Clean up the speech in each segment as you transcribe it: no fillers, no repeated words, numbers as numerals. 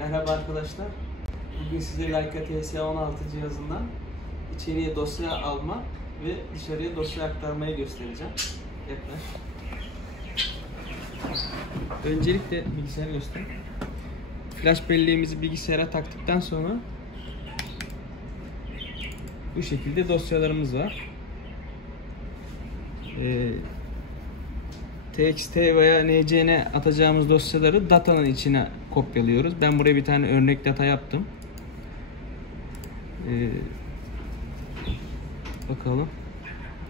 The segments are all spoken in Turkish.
Merhaba arkadaşlar. Bugün size Leica TS16 cihazından içeriye dosya alma ve dışarıya dosya aktarmayı göstereceğim. Yaklaş. Öncelikle bilgisayarı göster. Flash belleğimizi bilgisayara taktıktan sonra bu şekilde dosyalarımız var. TXT veya NCN atacağımız dosyaları datanın içine kopyalıyoruz. Ben buraya bir tane örnek data yaptım. Bakalım.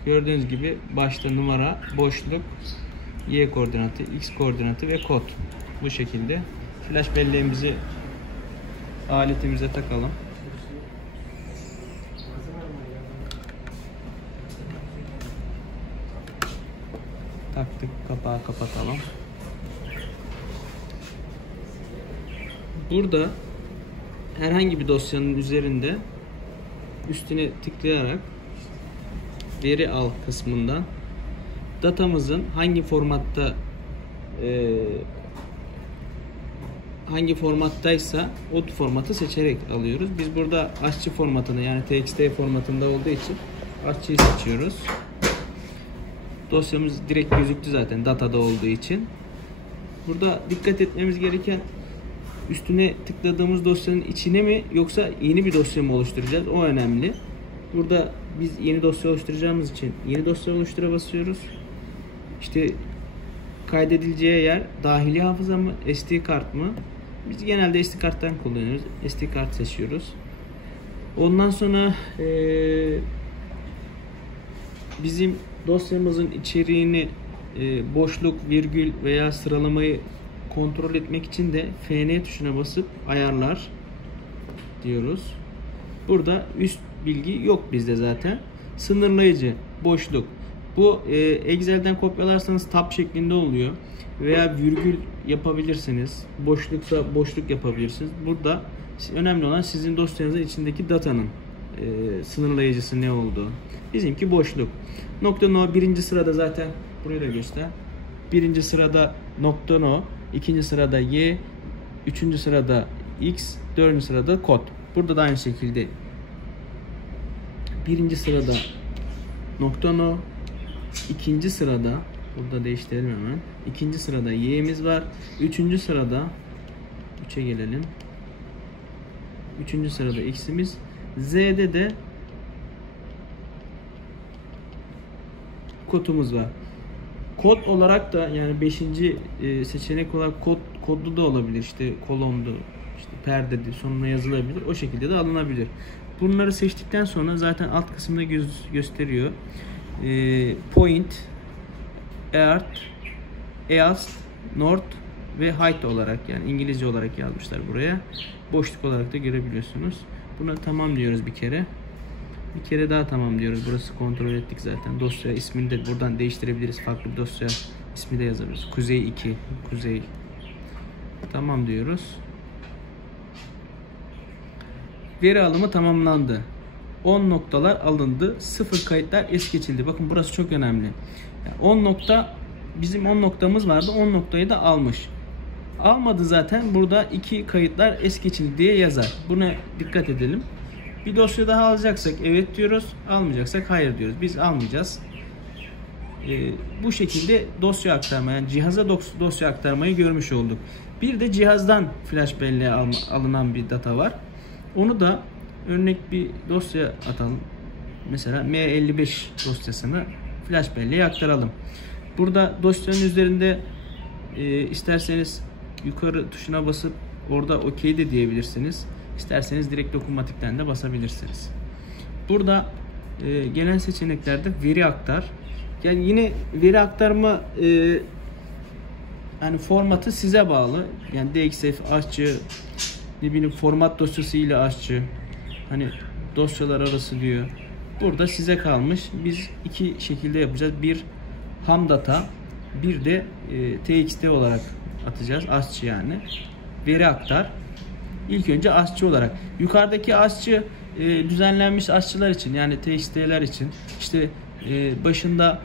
Gördüğünüz gibi başta numara, boşluk, Y koordinatı, X koordinatı ve kod. Bu şekilde. Flash belleğimizi aletimize takalım. Taktık, kapağı kapatalım. Burada herhangi bir dosyanın üzerinde üstüne tıklayarak veri al kısmından datamızın hangi formattaysa o formatı seçerek alıyoruz. Biz burada aşçı formatını, yani TXT formatında olduğu için aşçıyı seçiyoruz. Dosyamız direkt gözüktü zaten datada olduğu için. Burada dikkat etmemiz gereken, üstüne tıkladığımız dosyanın içine mi yoksa yeni bir dosya mı oluşturacağız? O önemli. Burada biz yeni dosya oluşturacağımız için yeni dosya oluştura basıyoruz. İşte kaydedileceği yer dahili hafıza mı, SD kart mı? Biz genelde SD karttan kullanıyoruz. SD kart seçiyoruz. Ondan sonra bizim dosyamızın içeriğini boşluk, virgül veya sıralamayı kontrol etmek için de FN tuşuna basıp ayarlar diyoruz. Burada üst bilgi yok bizde zaten. Sınırlayıcı, boşluk. Bu Excel'den kopyalarsanız tab şeklinde oluyor. Veya virgül yapabilirsiniz. Boşluksa boşluk yapabilirsiniz. Burada önemli olan sizin dosyanızın içindeki datanın sınırlayıcısı ne olduğu. Bizimki boşluk. .no birinci sırada, zaten burayı da göster. Birinci sırada .no, ikinci sırada Y, üçüncü sırada X, dördüncü sırada kod. Burada da aynı şekilde birinci sırada .no, ikinci sırada, burada değiştirelim hemen. İkinci sırada Y'miz var. Üçüncü sırada 3'e gelelim. Üçüncü sırada X'imiz. Z'de de kodumuz var. Kod olarak da, yani 5. seçenek olarak kodlu da olabilir. İşte kolondu, işte perdedi, sonuna yazılabilir. O şekilde de alınabilir. Bunları seçtikten sonra zaten alt kısımda gösteriyor. Point, Earth, East, North ve Height olarak, yani İngilizce olarak yazmışlar buraya. Boşluk olarak da görebiliyorsunuz. Buna tamam diyoruz bir kere. Bir kere daha tamam diyoruz. Burası kontrol ettik zaten. Dosya ismini de buradan değiştirebiliriz. Farklı bir dosya ismi de yazabiliriz. Kuzey 2, Kuzey. Tamam diyoruz. Veri alımı tamamlandı. 10 noktalar alındı. 0 kayıtlar es geçildi. Bakın burası çok önemli. Yani 10 nokta, bizim 10 noktamız vardı. 10 noktayı da almış. Almadı zaten. Burada 2 kayıtlar es geçildi diye yazar. Buna dikkat edelim. Bir dosya daha alacaksak evet diyoruz. Almayacaksak hayır diyoruz. Biz almayacağız. Bu şekilde dosya aktarma, yani cihaza dosya aktarmayı görmüş olduk. Bir de cihazdan flash belleğe alınan bir data var. Onu da örnek bir dosya atalım. Mesela M55 dosyasını flash belleğe aktaralım. Burada dosyanın üzerinde isterseniz yukarı tuşuna basıp orada OK de diyebilirsiniz. İsterseniz direkt dokunmatikten de basabilirsiniz. Burada gelen seçeneklerde veri aktar. Yani yine veri aktarma yani formatı size bağlı. Yani DXF, aşçı, ne bileyim format dosyası ile aşçı, hani dosyalar arası diyor. Burada size kalmış. Biz iki şekilde yapacağız. Bir ham data, bir de TXT olarak atacağız. Aşçı yani. Veri aktar. İlk önce aşçı olarak. Yukarıdaki aşçı düzenlenmiş aşçılar için, yani TXT'ler için. İşte başında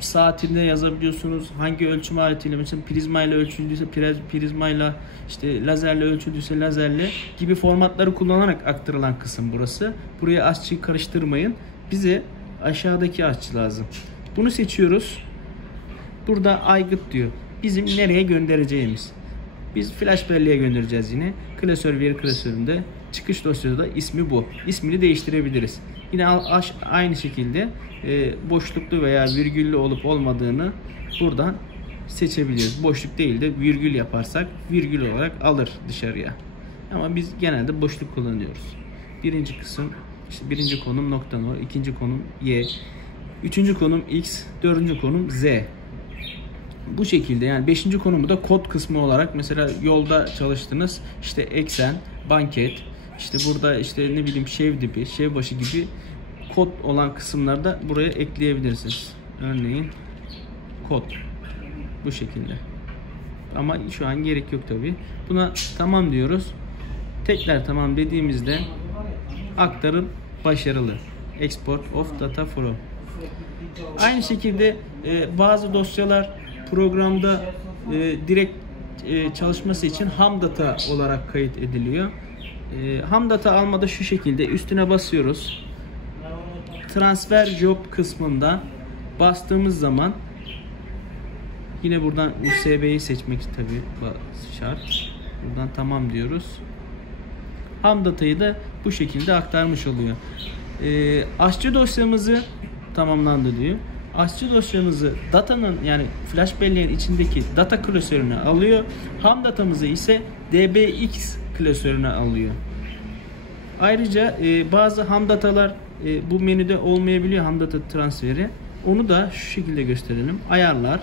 saatinde yazabiliyorsunuz. Hangi ölçüm aletiyle, mesela prizmayla ölçüldüyse prizmayla, işte lazerle ölçüldüyse lazerle gibi formatları kullanarak aktarılan kısım burası. Buraya aşçıyı karıştırmayın. Bize aşağıdaki aşçı lazım. Bunu seçiyoruz. Burada aygıt diyor. Bizim nereye göndereceğimiz. Biz flash belleğe göndereceğiz yine. Klasör veri klasöründe çıkış dosyada da ismi bu. İsmini değiştirebiliriz. Yine aynı şekilde boşluklu veya virgüllü olup olmadığını buradan seçebiliyoruz. Boşluk değil de virgül yaparsak virgül olarak alır dışarıya. Ama biz genelde boşluk kullanıyoruz. Birinci kısım, işte birinci konum nokta, ikinci konum Y, üçüncü konum X, dördüncü konum Z. Bu şekilde, yani 5. konumu da kod kısmı olarak, mesela yolda çalıştınız, işte eksen, banket, işte burada işte ne bileyim şev dibi, şev başı gibi kod olan kısımlarda buraya ekleyebilirsiniz. Örneğin kod bu şekilde. Ama şu an gerek yok tabi. Buna tamam diyoruz. Tekrar tamam dediğimizde aktarım başarılı. Export of data from. Aynı şekilde bazı dosyalar programda direkt çalışması için ham data olarak kayıt ediliyor. Ham data almada şu şekilde üstüne basıyoruz. Transfer job kısmında bastığımız zaman yine buradan USB'yi seçmek tabii şart. Buradan tamam diyoruz. Ham datayı da bu şekilde aktarmış oluyor. Aşçı dosyamızı tamamlandı diyor. Aşçı dosyamızı datanın, yani flash belleğin içindeki data klasörüne alıyor. Ham datamızı ise DBX klasörüne alıyor. Ayrıca bazı ham datalar bu menüde olmayabiliyor, ham data transferi. Onu da şu şekilde gösterelim. Ayarlar.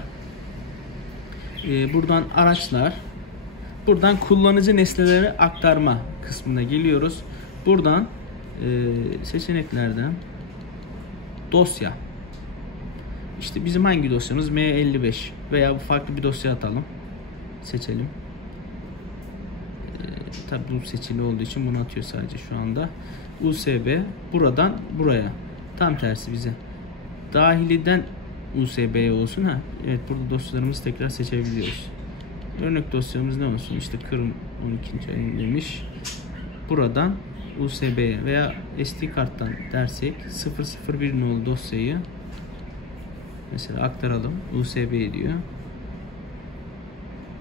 Buradan araçlar. Buradan kullanıcı nesneleri aktarma kısmına geliyoruz. Buradan seçeneklerden dosya. İşte bizim hangi dosyamız? M55 veya farklı bir dosya atalım. Seçelim. Tabii bu seçili olduğu için bunu atıyor sadece şu anda. USB buradan buraya. Tam tersi bize. Dahiliden USB'ye olsun. Evet, burada dosyalarımızı tekrar seçebiliyoruz. Örnek dosyamız ne olsun? İşte Kırım 12. ayın demiş. Buradan USB'ye veya SD karttan dersek 001 nolu dosyayı mesela aktaralım. USB diyor.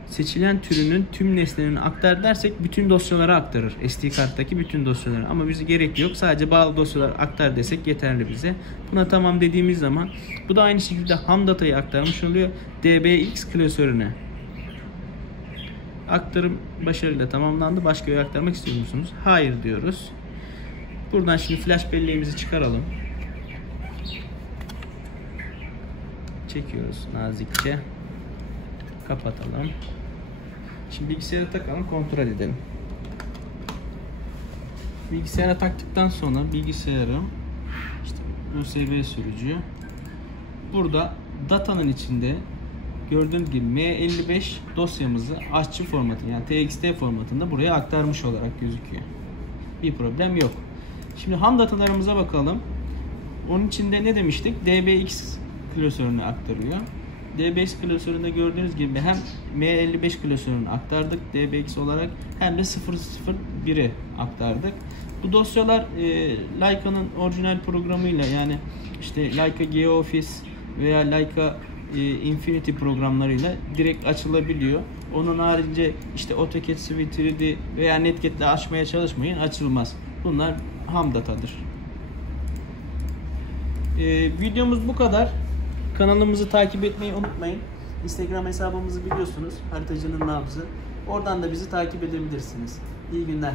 Seçilen türünün tüm nesnelerini aktar dersek bütün dosyalara aktarır. SD karttaki bütün dosyaları. Ama bize gerek yok. Sadece bağlı dosyaları aktar desek yeterli bize. Buna tamam dediğimiz zaman bu da aynı şekilde ham datayı aktarmış oluyor. DBX klasörüne. Aktarım başarıyla tamamlandı. Başka bir aktarmak istiyor musunuz? Hayır diyoruz. Buradan şimdi flash belleğimizi çıkaralım. Çekiyoruz nazikçe. Kapatalım. Şimdi bilgisayara takalım, kontrol edelim. Bilgisayara taktıktan sonra bilgisayarı işte USB sürücü. Burada datanın içinde gördüğünüz gibi M55 dosyamızı aşçı formatı, yani TXT formatında buraya aktarmış olarak gözüküyor. Bir problem yok. Şimdi ham datalarımıza bakalım. Onun içinde ne demiştik? DBX klasörüne aktarıyor. DBX klasöründe gördüğünüz gibi hem M55 klasörünü aktardık DBX olarak, hem de 001'i aktardık. Bu dosyalar Leica'nın orijinal programıyla, yani işte Leica GeoOffice veya Leica Infinity programlarıyla direkt açılabiliyor. Onun harici işte AutoCAD Swift 3D veya Netcat ile açmaya çalışmayın, açılmaz. Bunlar ham datadır. Videomuz bu kadar. Kanalımızı takip etmeyi unutmayın. Instagram hesabımızı biliyorsunuz. Haritacının nabzı. Oradan da bizi takip edebilirsiniz. İyi günler.